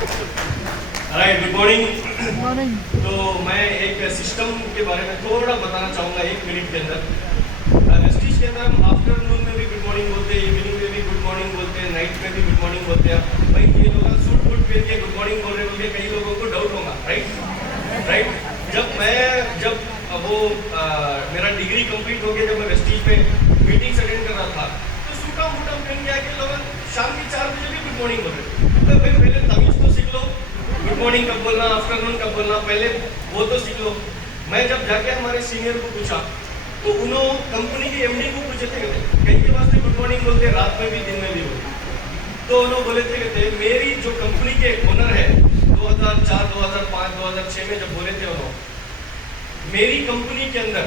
Right, good morning. तो मैं एक सिस्टम के बारे में थोड़ा बताना चाहूँगा 1 मिनट के अंदर। वेस्टिज के अंदर हम आफ्टरनून में भी गुड मॉर्निंग बोलते हैं, इवनिंग में भी गुड मॉर्निंग बोलते हैं, नाइट में भी गुड मॉर्निंग बोलते हैं। भाई ये लोग सूट बूट पहन के गुड मॉर्निंग बोल रहे होंगे, कई लोगों को डाउट होगा। राइट। जब वो मेरा डिग्री कंप्लीट हो गया, जब मैं वेस्टिज में मीटिंग्स अटेंड कर रहा था, तो सूटा वूटा पहन के आके लोग शाम के 4 बजे भी गुड मॉर्निंग बोल रहे। तो भाई पहले तमीज तो सीख लो, गुड मॉर्निंग कब बोलना, आफ्टरनून कब बोलना, पहले वो तो सीख लो। मैं जब जाके हमारे सीनियर को पूछा, तो उन्होंने कंपनी के एमडी को पूछे थे, कई के वास्ते गुड मॉर्निंग बोलते, रात में भी दिन में भी बोलते। तो उन्होंने बोले थे मेरी जो कंपनी के ओनर है 2004, 2005, 2006 में जब बोले थे उन्होंने, मेरी कंपनी के अंदर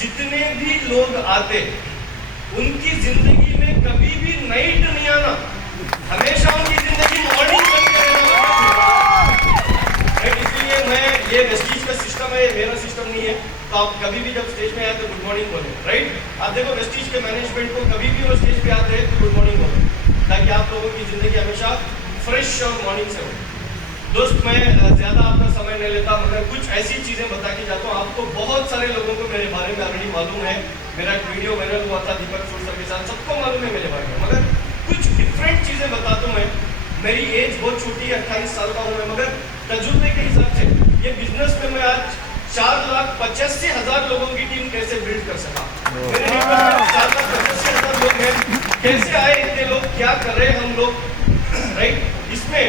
जितने भी लोग आते उनकी जिंदगी में कभी भी नाइट नहीं आना, हमेशा उनकी जिंदगी मॉर्निंग बनते रहना। इसलिए मैं ये वेस्टिज का सिस्टम है, मेरा सिस्टम नहीं है। तो आप कभी भी जब स्टेज में आए तो गुड मॉर्निंग बोले। राइट, आप देखो वेस्टिज के मैनेजमेंट को कभी भी वो स्टेज पे आते हैं तो गुड मॉर्निंग बोले, ताकि आप लोगों की जिंदगी हमेशा फ्रेश और मॉर्निंग से हो। दोस्त, मैं ज्यादा आपका समय नहीं लेता, मगर कुछ ऐसी चीजें बता के जाता हूँ। आपको बहुत सारे लोगों को मेरे बारे में ऑलरेडी मालूम है, मेरा एक वीडियो वायरल हुआ था दीपक सुरसर के साथ, सबको मालूम है मेरे बारे में। मगर कुछ डिफरेंट चीजें बताता हूँ मैं। मेरी एज बहुत छोटी है, 28 साल का हूँ मैं, मगर तजुर्बे के हिसाब से ये बिजनेस में मैं आज 4,85,000 लोगों की टीम कैसे बिल्ड कर सका। मेरे टीम में 4,85,000 लोग हैं। कैसे आए इतने लोग, क्या कर रहे हैं हम लोग। राइट, इसमें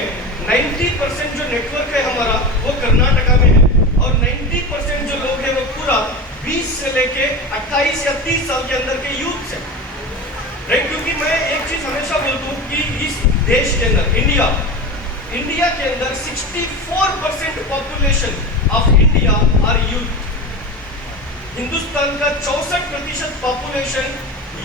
90% जो नेटवर्क है हमारा वो कर्नाटका में है, और 90% जो लोग हैं वो पूरा 20 से लेके 28 या 30 साल के अंदर के यूथ से। राइट, क्योंकि मैं एक चीज हमेशा बोलता हूँ कि इस देश के अंदर इंडिया के अंदर 64% population of India are youth. Hindustan का 64% पॉपुलेशन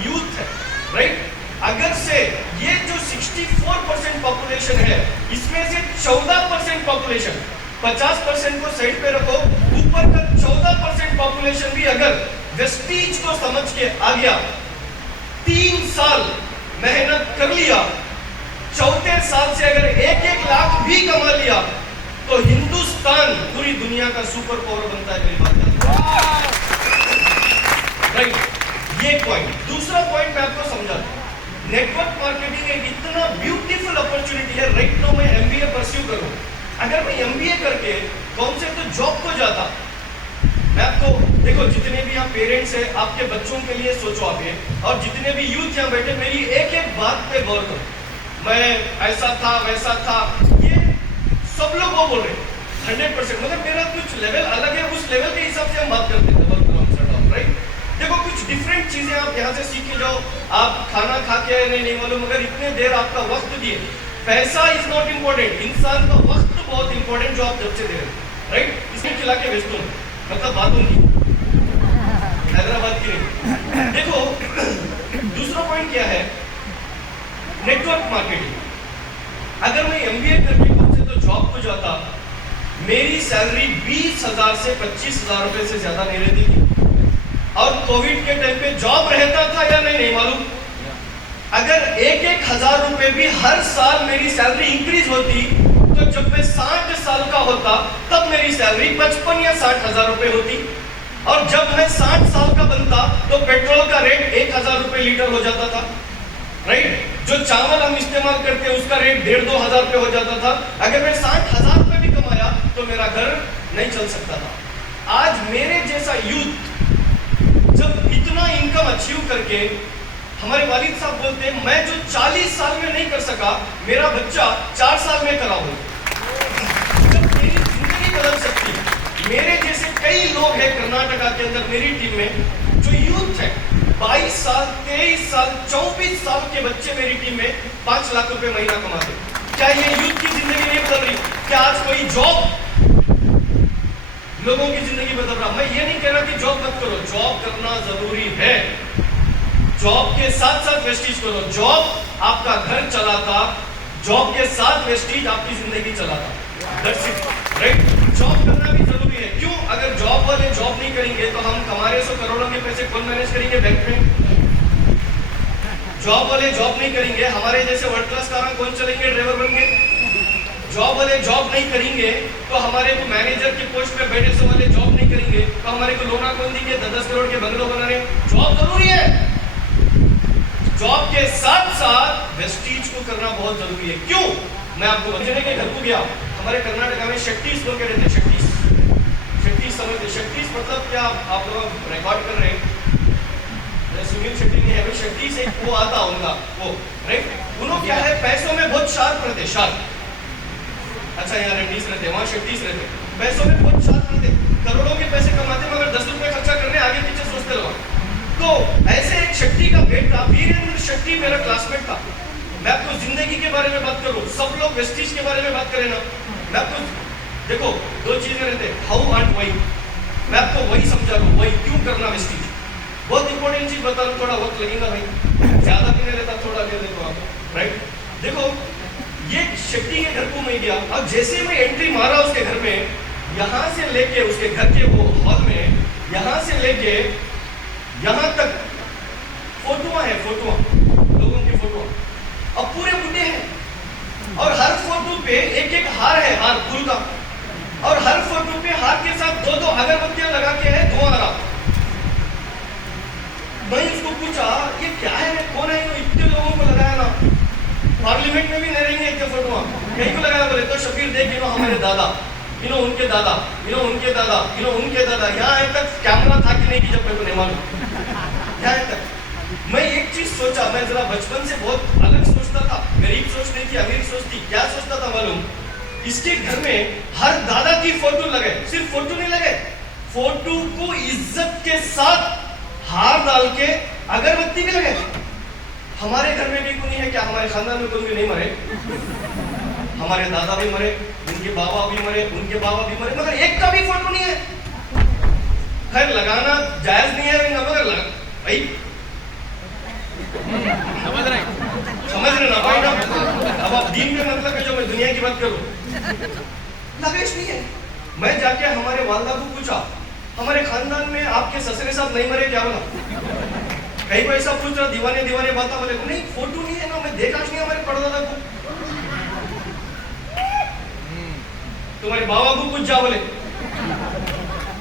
यूथ है। राइट, अगर से ये जो 64% पॉपुलेशन है, इसमें से 14% पॉपुलेशन, 50% को साइड पे रखो, ऊपर का 14% पॉपुलेशन भी अगर वेस्टिज को समझ के आ गया, 3 साल मेहनत कर लिया, चौथे साल से अगर 1-1 लाख भी कमा लिया, तो हिंदुस्तान पूरी दुनिया का सुपर पावर बनता है। मेरी बात राइट, ये पॉइंट। दूसरा पॉइंट मैं आपको समझा दूं, नेटवर्क मार्केटिंग एक इतना ब्यूटीफुल अपॉर्चुनिटी है। राइट नाउ मैं एमबीए परस्यू करूं, अगर मैं एमबीए करके कौन से तो जॉब को जाता, मैं आपको देखो, जितने भी यहाँ पेरेंट्स हैं, आपके बच्चों के लिए सोचो आप ये, और जितने भी यूथ यहाँ बैठे, मेरी एक एक बात पे गौर करो। मैं ऐसा था वैसा था, ये सब लोग वो बोल रहे 100%, मतलब मेरा कुछ लेवल अलग है, उस लेवल के हिसाब से हम बात करते हैं। राइट, देखो कुछ डिफरेंट चीजें आप यहाँ से सीख के जाओ। आप खाना खा के आए नहीं मालूम, मगर इतने देर आपका वक्त दिए। पैसा इज नॉट इम्पोर्टेंट, इंसान का वक्त बहुत इंपॉर्टेंट जो आप जब से दे रहे। राइट, इसमें खिला के भेजता हूँ, मतलब बात होगी हैदराबाद की नहीं। देखो दूसरा पॉइंट क्या है, नेटवर्क मार्केटिंग। अगर मैं एमबीए करके कौन से तो जॉब को जाता, मेरी सैलरी 20,000 से 25,000 रुपए से ज्यादा नहीं रहती थी। और कोविड के टाइम पे जॉब रहता था या नहीं मालूम। अगर 1-1 हजार रुपए भी हर साल मेरी सैलरी इंक्रीज होती, तो जब मैं 60 साल का होता तब मेरी सैलरी 55 या 60 हजार रुपए होती। और जब मैं 60 साल का बनता तो पेट्रोल का रेट 1,000 रुपए लीटर हो जाता था। राइट, जो चावल हम इस्तेमाल करते हैं उसका रेट 1,500-2 हजार रुपए हो जाता था। अगर मैं 60,000 रुपए भी कमाया तो मेरा घर नहीं चल सकता था। आज मेरे जैसा यूथ जब इतना इनकम अचीव करके, हमारे वालिद साहब बोलते हैं, मैं जो 40 साल में नहीं कर सका, मेरा बच्चा 4 साल में करा हो। जब मेरी जिंदगी बदल सकती है। मेरे जैसे कई लोग हैं कर्नाटका के अंदर मेरी टीम में, जो यूथ है, 22 साल, 23 साल, 24 साल के बच्चे मेरी टीम में 5 लाख रुपए महीना कमाते। क्या ये यूथ की जिंदगी नहीं बदल रही? क्या आज कोई जॉब लोगों की जिंदगी बदल रहा? मैं ये नहीं कह रहा कि जॉब मत करो, जॉब करना जरूरी है, जॉब के साथ साथ वेस्टिज करो। जॉब आपका घर चलाता, जॉब के साथ वेस्टिज आपकी जिंदगी चलाता। That's it. राइट, जॉब करना भी जरूरी है। क्यों? अगर जॉब वाले जॉब नहीं करेंगे तो हम कमारे 100 करोड़ों के पैसे कौन मैनेज करेंगे बैंक में? जॉब वाले जॉब नहीं करेंगे, हमारे जैसे वर्ल्ड क्लास कार कौन चलेंगे ड्राइवर बन के? जॉब वाले जॉब नहीं करेंगे तो हमारे को मैनेजर के पोस्ट पे बैठे से वाले जॉब नहीं करेंगे तो हमारे को लोना कौन देंगे? 10-10 करोड़ के बंगलों बनाने। जॉब जरूरी है, जॉब के साथ साथ वेस्टीज को करना बहुत जरूरी है। क्यों? मैं आपको बचने के घर को गया, हमारे कर्नाटका में शक्तिस बोल के रहते, शक्तिस समझते? शक्तिस मतलब क्या? आप लोग रिकॉर्ड कर रहे हैं, सुनील शेट्टी नहीं है, शक्ति से वो आता उनका वो, राइट? उन्होंने क्या है, पैसों में बहुत शार्प रहते, शार्प। अच्छा, यहाँ रेड्डीज रहते, वहाँ शक्तिस रहते, पैसों में बहुत शार्प रहते, करोड़ों के पैसे कमाते मगर 10 रुपए खर्चा करने आगे पीछे सोचते लोग। तो ऐसे एक शक्ति का बेटा वीरेंद्र शक्ति मेरा क्लासमेट था। मैं आपको जिंदगी के बारे में बात करूं, सब लोग वेस्टीज के बारे में बात करें ना, मैं आपको देखो 2 चीजें रहते, हाउ एंड व्हाई। मैं आपको वही समझा रहा हूँ, वही क्यों करना वेस्टीज। बहुत इंपॉर्टेंट चीज बता रहा हूँ, थोड़ा वक्त लगेगा भाई, ज्यादा भी नहीं लेता, थोड़ा ले लेता आप, राइट? देखो ये शक्ति के घर को मैं गया, अब जैसे मैं एंट्री मारा उसके घर में, यहाँ से लेके उसके घर के वो हॉल में, यहाँ से लेके यहाँ तक फोटोआं है, फोटोआं लोगों की फोटोआं, अब पूरे बुढ़े हैं और हर फोटो पे एक एक हार है, हार फूल का, और हर फोटो पे हार के साथ 2-2 अगरबत्तियां लगा के है, धुआं आ रहा। मैं उसको पूछा ये क्या है, कौन है? इतने लोगों को लगाया ना, पार्लियामेंट में भी नहीं रहेंगे इतने फोटो, कहीं को लगाया? बोले तो शबीर देख, हमारे दादा, उनके दादा, उनके दादा, उनके दादा, यहाँ तक कैमरा था कि नहीं कि जब मेरे को नहीं मालूम, यहाँ तक। मैं एक चीज सोचा, मैं जरा बचपन से बहुत अलग सोचता था, गरीब सोच नहीं थी, अमीर सोच थी, क्या सोचता था मालूम? इसके घर में हर दादा की फोटो लगे, सिर्फ फोटो नहीं लगे, फोटो को इज्जत के साथ हार डाल के अगरबत्ती भी लगे। हमारे घर में भी कोई नहीं है क्या? हमारे खानदान में कोई भी नहीं मरे, हमारे दादा भी मरे, उनके बाबा भी मरे, उनके बाबा भी मरे, मगर एक का भी फोटो नहीं है। खैर लगाना जायज नहीं है मगर भाई समझ रहे ना भाई ना? अब आप दीन में मतलब है जो मैं दुनिया की बात करूं, लगेश नहीं है। मैं जाके हमारे वालदा को पूछा, हमारे खानदान में आपके ससुरे साहब नहीं मरे क्या? बोला कहीं को ऐसा पूछ रहा, दीवाने दीवाने बात, बोले नहीं फोटो नहीं है ना, मैं देखा नहीं हमारे परदादा को। तुम्हारे बाबा को पूछ जा, बोले।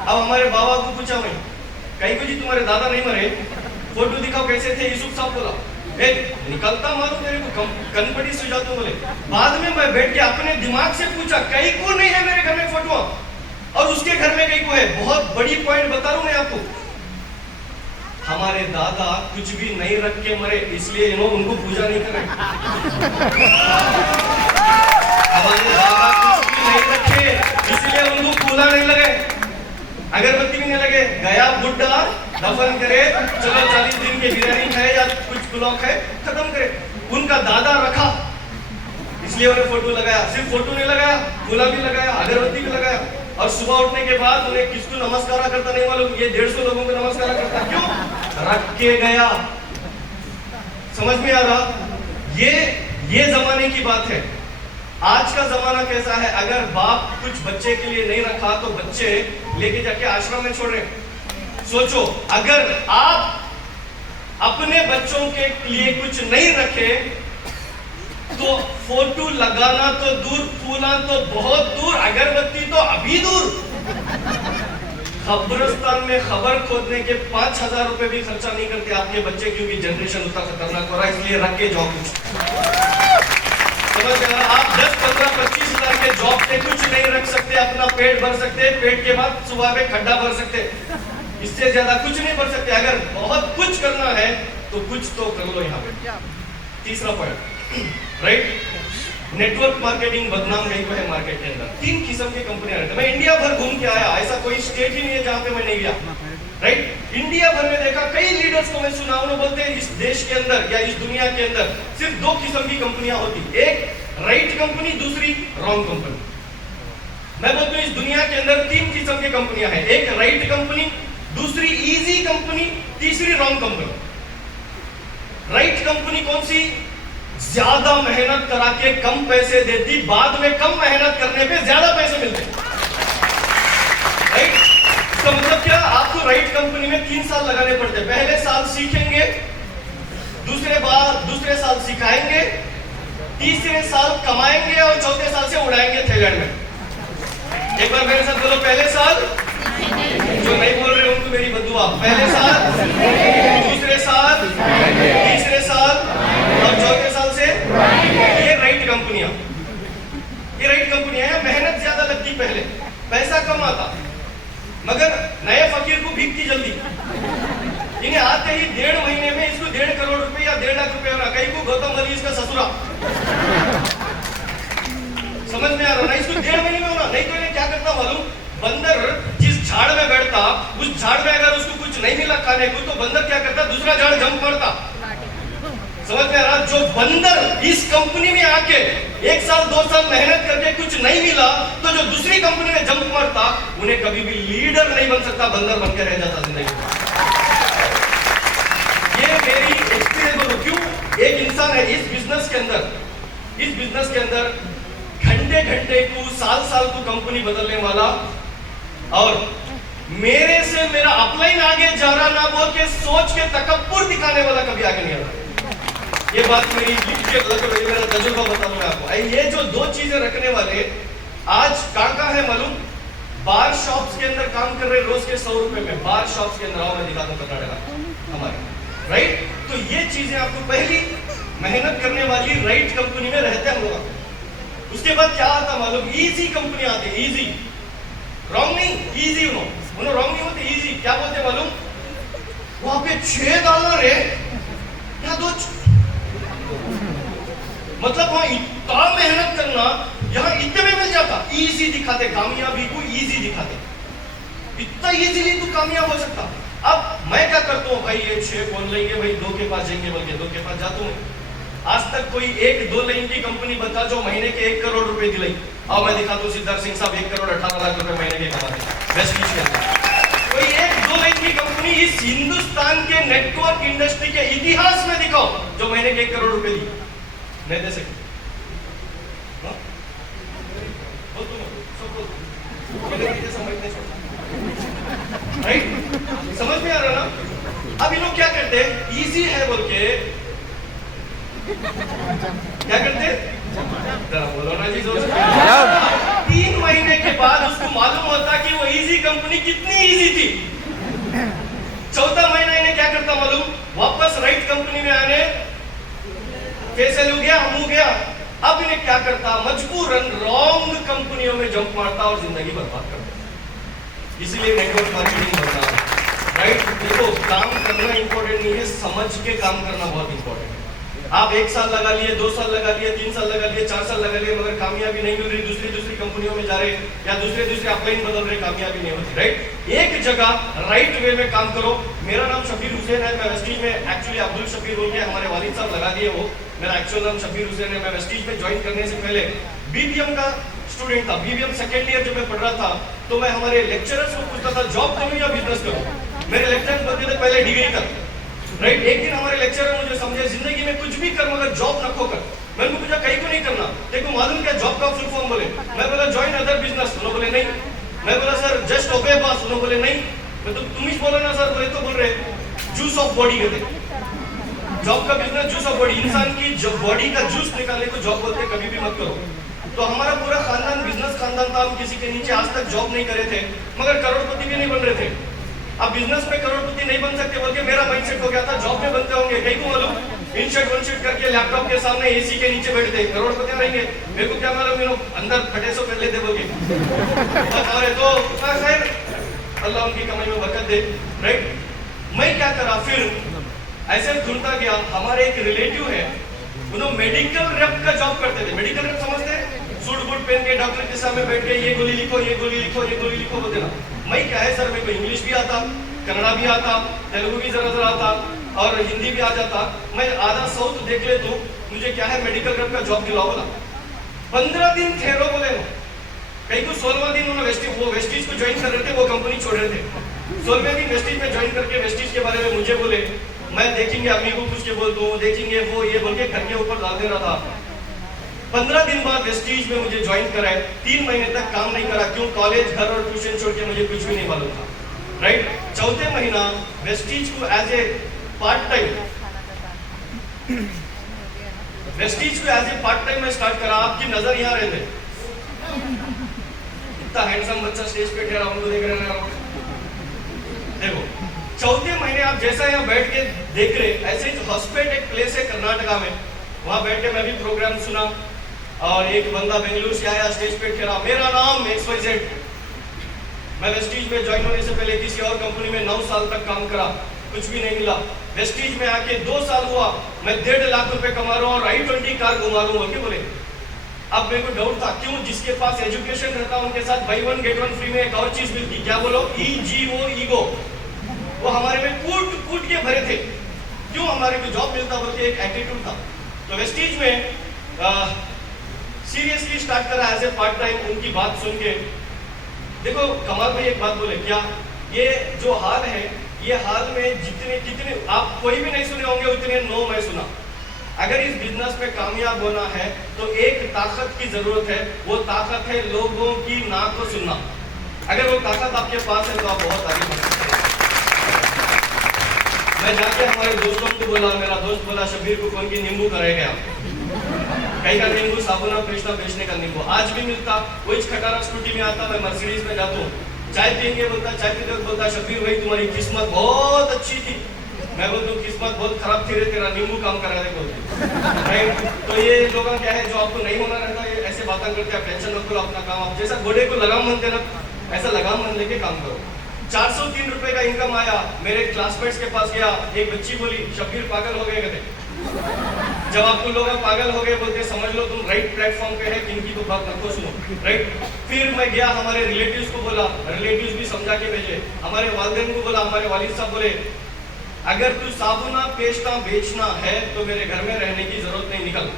अब हमारे बाबा को पूछा मैं, कहीं को जी तुम्हारे दादा नहीं मरे, फोटो दिखाओ कैसे थे? यूसुफ साहब बोला निकलता मालूम मेरे को कनपटी सुझा दो, बोले। बाद में मैं बैठ के अपने दिमाग से पूछा, कहीं को नहीं है मेरे घर में फोटो, और उसके घर में कहीं को है। बहुत बड़ी पॉइंट बता रहा हूं मैं आपको, हमारे दादा कुछ भी नहीं रख के मरे, इसलिए इन्होंने उनको पूजा नहीं करे। हमारे दादा कुछ भी नहीं रखे, इसलिए उनको पूजा नहीं लगे, अगरबत्ती भी नहीं लगे। गया बुड्ढा दफन करे, चलो 40 दिन के बिरयानी खाए या कुछ पुलाव खाए, खत्म करे। उनका दादा रखा, इसलिए उन्हें फोटो लगाया। सिर्फ फोटो नहीं लगाया, फूला भी लगाया, अगरबत्ती भी लगाया, और सुबह उठने के बाद उन्हें किसको नमस्कार करता नहीं मालूम, ये 150 लोगों को नमस्कार करता। क्यों? रख के गया। समझ में आ रहा? ये जमाने की बात है। आज का जमाना कैसा है? अगर बाप कुछ बच्चे के लिए नहीं रखा तो बच्चे लेके जाके आश्रम में छोड़ रहे। सोचो, अगर आप अपने बच्चों के लिए कुछ नहीं रखे तो फोटो लगाना तो दूर, फूला तो बहुत दूर, अगरबत्ती तो अभी दूर। कब्रिस्तान में खबर खोदने के 5000 रुपए भी खर्चा नहीं करते आपके बच्चे, क्योंकि जनरेशन उतना खतरनाक हो रहा है, इसलिए रख के जाओ कुछ। समझ में आ रहा? आप 10, 15, 25 हजार के जॉब पे कुछ नहीं रख सकते, अपना पेट भर सकते, पेट के बाद सुबह में खड्डा भर सकते, इससे ज्यादा कुछ नहीं भर सकते। अगर बहुत कुछ करना है तो कुछ तो कर लो। यहाँ पे तीसरा पॉइंट, राइट? नेटवर्क मार्केटिंग बदनाम नहीं है मार्केट के अंदर। 3 किस्म की कंपनियां रहती है। मैं इंडिया भर घूम के आया, ऐसा कोई स्टेट ही नहीं है जहां पे मैं नहीं गया, राइट? इंडिया भर में देखा, कई लीडर्स को मैं सुना, उन्होंने बोलते हैं इस देश के अंदर या इस दुनिया के अंदर सिर्फ 2 किस्म की कंपनियां होती, एक राइट कंपनी, दूसरी रॉन्ग कंपनी। मैं बोलता हूं इस दुनिया के अंदर 3 किस्म की कंपनियां हैं, एक राइट कंपनी, दूसरी इजी कंपनी, तीसरी रॉन्ग कंपनी। राइट कंपनी कौन सी? ज्यादा मेहनत करा के कम पैसे देती, बाद में कम मेहनत करने पे ज्यादा पैसे मिलते। राइट? तो मतलब क्या? आपको राइट कंपनी में 3 साल लगाने पड़ते। पहले साल सीखेंगे, दूसरे साल सिखाएंगे, तीसरे साल कमाएंगे और चौथे साल से छोड़ आएंगे थाईलैंड में। एक बार मेरे साथ बोलो, पहले साल। जो नहीं बोल रहे उनको मेरी बद्दुआ। पहले साल, दूसरे साल, तीसरे साल और चौथे साल से ये राइट कंपनियां, ये राइट कंपनियां हैं। मेहनत ज्यादा लगती, पहले पैसा कम आता, मगर नए फकीर को भीगती जल्दी। इन्हें आते ही 1.5 महीने में इसको 1.5 करोड़ रुपए या 1.5 लाख रुपए होना। कहीं को गौतम अली इसका ससुरा, समझ में आ रहा ना? इसको 1.5 महीने में होना। नहीं तो इन्हें क्या करता मालूम? बंदर जिस झाड़ में बैठता, उस झाड़ में अगर उसको कुछ नहीं मिला खाने को, तो बंदर क्या करता? दूसरा झाड़ जंप मारता। समझ में आ रहा? जो बंदर इस कंपनी में आके 1 साल 2 साल मेहनत करके कुछ नहीं मिला, तो जो दूसरी कंपनी में जंप मारता, उन्हें कभी भी लीडर नहीं बन सकता, बंदर बन के रह जाता जिंदगी। ये मेरी एक्सपीरियंस बोलो। क्यों? एक इंसान है इस बिजनेस के अंदर घंटे घंटे को, साल साल को कंपनी बदलने वाला, और मेरे से मेरा अपलाइन आगे जा रहा ना बोल के सोच के तकब्बुर दिखाने वाला कभी आगे नहीं आता। ये बात मेरी लिख के मेरा तजुर्बा बता दूं आपको। ये जो 2 चीजें रखने वाले आज कहाँ है मालूम? बार शॉप्स के अंदर काम कर रहे, रोज के 100 रुपए में बार शॉप्स के अंदर। आओ मैं दिखाता हूं कर्नाटका हमारे, राइट? तो ये चीजें आपको, पहली मेहनत करने वाली राइट कंपनी में रहते हम लोग। उसके बाद क्या आता मालूम? इजी कंपनी आती है। इजी, रॉन्ग नहीं, इजी। उन्होंने रॉन्ग नहीं होते, इजी। क्या बोलते मालूम? वहां पे $6 है, यहाँ 2, मतलब वहां इतना मेहनत करना, यहाँ इतने में मिल जाता। इजी दिखाते, कामयाबी को इजी दिखाते। इतना इजीली तू कामयाब हो सकता। अब मैं क्या करता हूँ भाई, ये 6 कौन लेंगे भाई, 2 के पास जाएंगे, बल्कि 2 के पास जाता हूँ। आज तक कोई 1-2 लाइन की कंपनी बता जो महीने के 1 करोड़ रुपए दिलाई। अब मैं दिखाता हूँ, सिद्धार्थ सिंह साहब 1 करोड़ 18 लाख रुपए महीने के कमाते वेस्टीज के अंदर। कोई 1-2 लाइन की कंपनी इस हिंदुस्तान के नेटवर्क इंडस्ट्री के इतिहास में दिखाओ जो महीने के 1 करोड़ रुपए दी। नहीं दे सकते। राइट? समझ में आ रहा ना? अब ये लोग क्या करते हैं? इजी है बोल के क्या करते? बोलो ना जी। 3 महीने के बाद उसको मालूम होता कि वो इजी कंपनी कितनी इजी थी। 4था महीना इन्हें क्या करता मालूम? वापस राइट कंपनी में आने, फेसल हो गया, हम हो गया। अब इन्हें क्या करता? मजबूरन रॉन्ग कंपनियों में जंप मारता और जिंदगी बर्बाद करता। इसीलिए नेटवर्क मार्केटिंग बनता है, राइट? देखो, काम करना इंपॉर्टेंट नहीं है, समझ के काम करना बहुत इंपॉर्टेंट है। आप 1 साल लगा लिए, 2 साल लगा लिए, 3 साल लगा लिए, 4 साल लगा लिए, मगर कामयाबी नहीं मिल रही, दूसरी कंपनियों में जा रहे, या दूसरे अपलाइन बदल रहे, कामयाबी नहीं होती, राइट? एक जगह राइट वे में काम करो। मेरा नाम शफीर हुसैन है। मैं वेस्टीज में, एक्चुअली अब्दुल शफीर बोल के हमारे वालिद साहब लगा दिए वो। मेरा एक्चुअल नाम शफीर हुसैन है। मैं वेस्टीज में ज्वाइन करने से पहले बीबीएम का स्टूडेंट था। बीबीएम सेकेंड ईयर जब मैं पढ़ रहा था, तो मैं हमारे लेक्चरर्स को पूछता था, जॉब करूं या बिजनेस करूं? मेरे लेक्चरर्स बोलते थे पहले डिग्री कर, राइट? एक दिन हमारे लेक्चरर मुझे समझे, जिंदगी में कुछ भी कर मगर जॉब न खो कर। मैंने पूछा कहीं को नहीं करना, देखो मालूम क्या जॉब का फुल फॉर्म? बोले, मैं बोला ज्वाइन अदर बिजनेस। उन्होंने बोले नहीं। मैं बोला सर जस्ट ओबे बॉस। उन्होंने बोले नहीं। मैं तो तुम ही बोलो ना सर। बोले तो बोल रहे जूस ऑफ बॉडी कहते। जॉब का बिजनेस जूस ऑफ बॉडी, इंसान की बॉडी का जूस निकालने को जॉब बोलते, कभी भी मत करो। तो हमारा पूरा खानदान बिजनेस खानदान था। हम किसी के नीचे आज तक जॉब नहीं करे थे, मगर करोड़पति भी नहीं बन रहे थे। अब बिजनेस में करोड़पति नहीं बन सकते बोल के मेरा माइंडसेट हो गया था, जॉब में बनते होंगे। कहीं को मालूम, इन शर्ट वन शर्ट करके लैपटॉप के सामने एसी के नीचे बैठते, करोड़पति रहेंगे। मेरे को क्या मालूम, ये लोग अंदर फटे सो कर लेते बोल के। तो खैर अल्लाह उनकी कमाई में बरकत दे, राइट? मैं क्या करा फिर, ऐसे ढूंढता गया। हमारे एक रिलेटिव है, उन्होंने मेडिकल रेप का जॉब करते थे। मेडिकल रेप समझते हैं? सूट बूट पहन के डॉक्टर के सामने बैठ के ये गोली लिखो, ये गोली लिखो, ये गोली लिखो बोलते ना। मैं क्या है सर, मेरे को इंग्लिश भी आता, कन्नड़ा भी आता, तेलुगु भी जरा आता और हिंदी भी आ जाता। मैं आधा साउथ देख ले तो मुझे क्या है मेडिकल रेप का जॉब दिलाओ बोला। 15 दिन ठहरो बोले ना। कहीं को 16वां दिन उन्होंने वो वेस्टीज को ज्वाइन कर रहे थे, वो कंपनी छोड़ रहे थे। 16वें दिन वेस्टीज में ज्वाइन करके वेस्टीज के बारे में मुझे बोले, मैं देखेंगे अम्मी को पूछ के बोलता हूँ, देखेंगे वो ये बोल के घर के ऊपर डाल दे रहा था। 15 दिन बाद वेस्टीज में मुझे ज्वाइन कराए। 3 महीने तक काम नहीं करा। क्यों? कॉलेज, घर और ट्यूशन छोड़ के मुझे कुछ भी नहीं मालूम था, राइट? 4थे महीना वेस्टीज को एज ए पार्ट टाइम में स्टार्ट करा। आपकी नजर यहाँ रहते, इतना हैंडसम बच्चा स्टेज पे ठहरा, उनको देख रहे हैं। देखो चौथे महीने आप जैसा यहाँ बैठ के देख रहे, ऐसे ही हॉस्पेट एक प्लेस है कर्नाटका में, वहां बैठ के मैं भी प्रोग्राम सुना और एक बंदा बेंगलुरु से आया, स्टेज पे ठहरा, मेरा नाम XYZ, मैं वेस्टीज में ज्वाइन होने से पहले किसी और कंपनी में 9 साल तक काम करा, कुछ भी नहीं मिला। वेस्टीज में आके 2 साल हुआ, मैं 1.5 लाख रुपए कमा रहा हूँ और i20 कार घुमा रहा हूँ, बोले। अब मेरे को डाउट था, क्यों? जिसके पास एजुकेशन रहता उनके साथ बाई 1 गेट 1 फ्री में एक और चीज मिलती, क्या बोलो? EGO, ego. वो हमारे में कूट कूट के भरे थे, क्यों? हमारे को जॉब मिलता बल्कि एक एटीट्यूड था। तो वेस्टीज में सीरियसली स्टार्ट करा एज ए पार्ट टाइम, उनकी बात सुन के। देखो कमाल भाई एक बात बोले, क्या ये जो हाल है, ये हाल में जितने कितने आप कोई भी नहीं सुने होंगे उतने नो मैं सुना। अगर इस बिजनेस में कामयाब होना है तो एक ताकत की जरूरत है, वो ताकत है लोगों की ना को सुनना। अगर वो ताकत आपके पास है तो आप बहुत आगे बढ़ सकते हैं। मैं जाके हमारे दोस्तों को बोला, मेरा दोस्त बोला शबीर को कौन की नींबू करेगा आप, कहीं का नींबू साबुना पेस्टा बेचने का नींबू आज भी मिलता। वही खटारा स्कूटी में आता, मैं मर्सिडीज में जाता हूँ, चाय पियेंगे बोलता, चाय पीते वक्त बोलता शबीर भाई तुम्हारी किस्मत बहुत अच्छी थी। मैं बोलता हूँ किस्मत बहुत खराब थी रे, तेरा नींबू काम करा रहे बोलते। तो ये लोग क्या है जो आपको नहीं होना रहता, ये ऐसे बातें करते, आप टेंशन मत करो, अपना काम आप जैसा घोड़े को लगाम मन देना, ऐसा लगाम मन लेके काम करो। 403 रुपए का इनकम आया। मेरे क्लासमेट्स के पास गया, एक बच्ची बोली शबीर पागल हो गए कहते। जब आपको लोग पागल हो गए बोलते समझ लो तुम राइट प्लेटफॉर्म पे है, किनकी तो बात मत सुनो, राइट। फिर मैं गया हमारे रिलेटिव्स को बोला, रिलेटिव्स भी समझा के भेजे, हमारे वालिदैन को बोला, हमारे वालिद साहब बोले अगर तू साबुना पेस्टा बेचना है तो मेरे घर में रहने की जरूरत नहीं, निकल।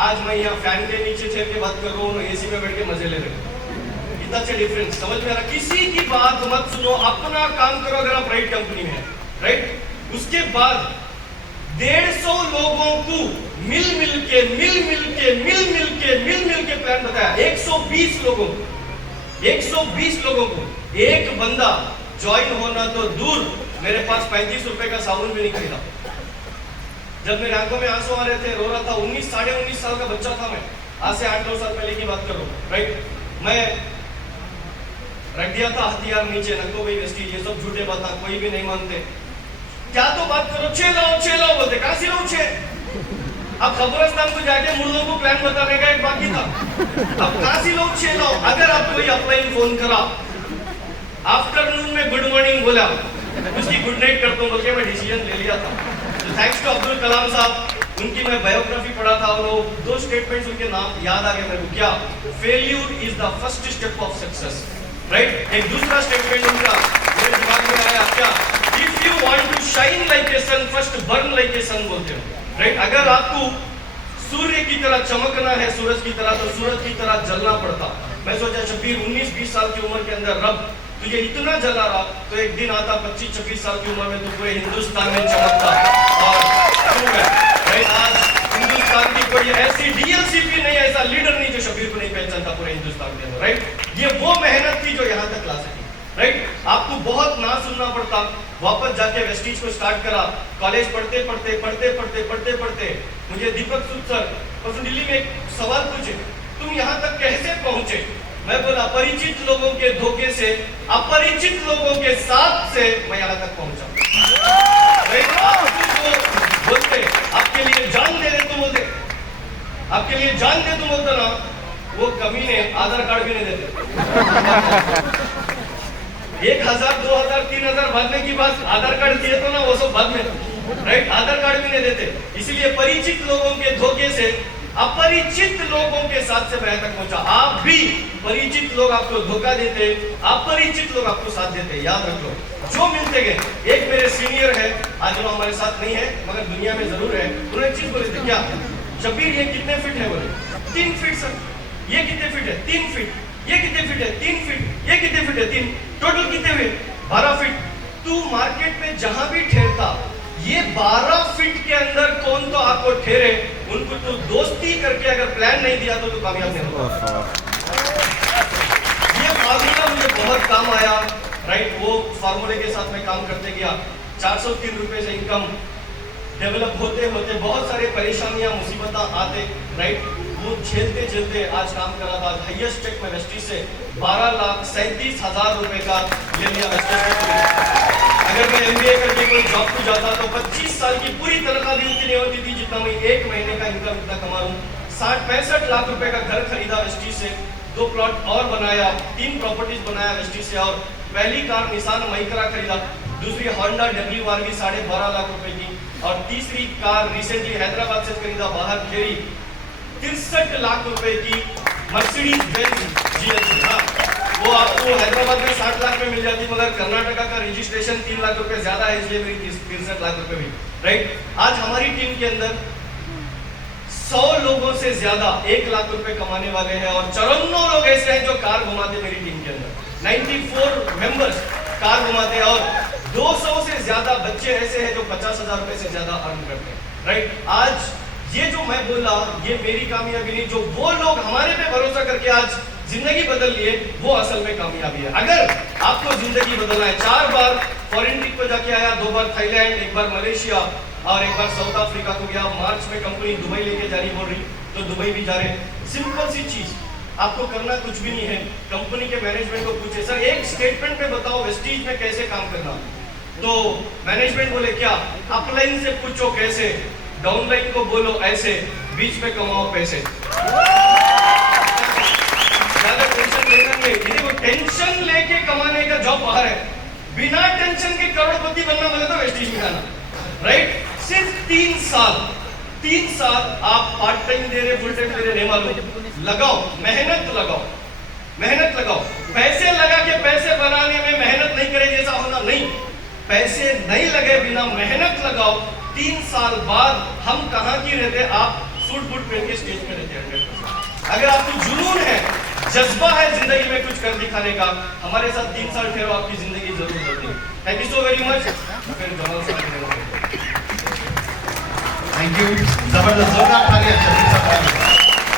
आज मैं यहाँ फैन के नीचे ठहर के बात कर रहा हूँ, एसी में बैठ के मजे ले रहे हूँ। इतना अच्छा डिफरेंस समझ में आ रहा? किसी की बात मत सुनो, अपना काम करो अगर आप राइट कंपनी में है, राइट। उसके बाद 150 लोगों को मिल मिल के प्लान बताया। 120 लोगों को एक बंदा ज्वाइन होना तो दूर, मेरे पास 35 रुपए का साबुन भी नहीं खरीदा। जब मेरे आंखों में आंसू आ रहे थे, रो रहा था, 19 साढ़े 19 साल का बच्चा था मैं, आज से 8-9 साल पहले की बात करो, राइट। मैं रख दिया था हथियार नीचे, नको भाई वेस्टीज, ये सब झूठे बात, कोई भी नहीं मानते, क्या तो बात करो, 6 लाओ बोलते, कहां से लाओ 6? अब खबरस्तान को जाके मुर्दों को प्लान बताने का एक बाकी था, अब कहां से लाओ 6 लाओ? अगर आप कोई अपलाइन फोन करा, आफ्टरनून में गुड मॉर्निंग बोला, उसकी गुड नाइट करता हूँ बोल के मैं डिसीजन ले लिया था। तो थैंक्स टू अब्दुल कलाम साहब, उनकी मैं बायोग्राफी पढ़ा था और वो 2 स्टेटमेंट्स उनके नाम याद आ गए मेरे को, क्या? Failure is the first step of success, right. एक दूसरा स्टेटमेंट उनका मेरे दिमाग में आया, क्या? If you want to shine like a sun first burn like a sun बोलते हो, राइट। अगर आपको सूर्य की तरह चमकना है, सूरज की तरह, तो सूरज की तरह जलना पड़ता। मैं सोचा शबीर 19-20 साल की उम्र के अंदर रब तुझे इतना जला रहा तो एक दिन आता 25-26 साल की उम्र में तो पूरे हिंदुस्तान में चमकता। और आज हिंदुस्तान की कोई ऐसी डीएलसीपी नहीं, ऐसा लीडर नहीं जो शबीर को नहीं पहचानता पूरे हिंदुस्तान के अंदर, राइट। ये वो मेहनत थी जो यहाँ तक ला सकी, राइट। आपको बहुत ना सुनना पड़ता, वापस जाके वेस्टीज को स्टार्ट करा। कॉलेज पढ़ते मुझे दीपक सूद सर दिल्ली में एक सवाल पूछे, तुम यहाँ तक कैसे पहुंचे? मैं बोला परिचित लोगों के धोखे से, अपरिचित लोगों के साथ से मैं यहाँ तक पहुंचा। बोलते आपके लिए जान दे दे तुम बोलते, आपके लिए जान दे तुम बोलते ना, वो कमीने आधार कार्ड भी नहीं देते। 1000, 2000, 3000 भरने की बात, आधार कार्ड दिए तो ना वो सब बाद में, राइट। आधार कार्ड भी नहीं देते। इसलिए परिचित लोगों के धोखे से अपरिचित लोगों के साथ से मैं तक पहुंचा। आप भी, परिचित लोग आपको धोखा देते, अपरिचित लोग आपको साथ देते, याद रख लो। जो मिलते गए, एक मेरे सीनियर है, आज वो हमारे साथ नहीं है मगर दुनिया में जरूर है, उन्होंने एक चीज बोले थे, क्या शबीर ये कितने फिट है? बोले 3 फीट सर। ये कितने फिट है? 3 फीट। ये कितने फिट है? 3 फीट। ये कितने फिट है? 3। टोटल कितने हुए? 12 फीट। तू मार्केट में जहां भी ठहरता, ये 12 फीट के अंदर कौन तो आपको ठहरे, उनको तो दोस्ती करके अगर प्लान नहीं दिया तो कामयाब नहीं होगा। ये फार्मूला मुझे बहुत काम आया, राइट। वो फार्मूले के साथ मैं काम करते गया। 403 रुपए से इनकम डेवलप होते होते बहुत सारे परेशानियां मुसीबत आते, राइट। वो झेलते झेलते आज काम करा था। हाईएस्ट चेक में वेस्टीज से 12,37,000 रुपए का ले लिया वेस्टीज के। अगर मैं MBA करके कोई जॉब को जाता तो 25 साल की पूरी तनख्वाह भी उतनी नहीं होती थी जितना मैं एक महीने का इनकम इतना कमा रहा हूँ। 60-65 लाख रुपए का घर खरीदा वेस्टीज से, 2 प्लॉट और बनाया, 3 प्रॉपर्टीज बनाया वेस्टीज से, और पहली कार निसान माइक्रा खरीदा, दूसरी होंडा WRV 12.5 लाख रुपए की, और तीसरी कार रिसेंटली हैदराबाद से खरीदा बाहर खेरी 63 लाख रुपए की मर्सिडीज बेंज GLC। हाँ, वो आपको हैदराबाद में 60 लाख में मिल जाती, मगर कर्नाटका का रजिस्ट्रेशन 3 लाख रुपए ज्यादा है, इसलिए मेरी 63 लाख रुपए भी। राइट, आज हमारी टीम के अंदर 100 लोगों से ज्यादा 1 लाख रुपए कमाने वाले हैं, और 54 लोग ऐसे हैं जो कार घुमाते मेरी टीम के अंदर। 94 मेंबर्स कार घुमाते हैं, और 200 से ज्यादा बच्चे ऐसे हैं जो 50,000 रुपए से ज्यादा अर्न करते हैं। राइट, आज ये जो मैं बोला ये मेरी कामयाबी नहीं, जो वो लोग हमारे पे भरोसा करके आज जिंदगी बदल लिए, वो असल में कामयाबी है। अगर आपको जिंदगी बदलना है, 4 बार फॉरेन ट्रिप पे जाके आया, 2 बार थाईलैंड, 1 बार मलेशिया और 1 बार साउथ अफ्रीका को गया। मार्च में कंपनी दुबई लेके जा रही बोल रही, तो दुबई भी जा रहे। सिंपल सी चीज, आपको करना कुछ भी नहीं है। कंपनी के मैनेजमेंट को पूछे, सर एक स्टेटमेंट पे बताओ वेस्टीज में कैसे काम करना, तो मैनेजमेंट बोले क्या, अपलाइन से पूछो कैसे, डाउनलाइन को बोलो ऐसे, बीच में कमाओ पैसे। ज्यादा टेंशन लेना नहीं, यदि वो टेंशन लेके कमाने का जॉब बाहर है, बिना टेंशन के करोड़पति बनना बोले तो वेस्टीज में आना। राइट, सिर्फ 3 साल आप पार्ट टाइम दे रहे, फुल टाइम दे रहे, नहीं मालूम, लगाओ, मेहनत लगाओ। पैसे लगा के पैसे बनाने में मेहनत नहीं करे जैसा होना नहीं, पैसे नहीं लगे बिना मेहनत लगाओ। 3 साल बाद हम कहाँ की रहते, आप सूट बूट पहन के स्टेज पे रहते 100%। अगर आपको जुनून है, जज्बा है जिंदगी में कुछ कर दिखाने का, हमारे साथ 3 साल ठहरो, आपकी जिंदगी जरूर बदलेगी। Thank you so very much. Thank you, जबरदस्त, जोरदार तालियां।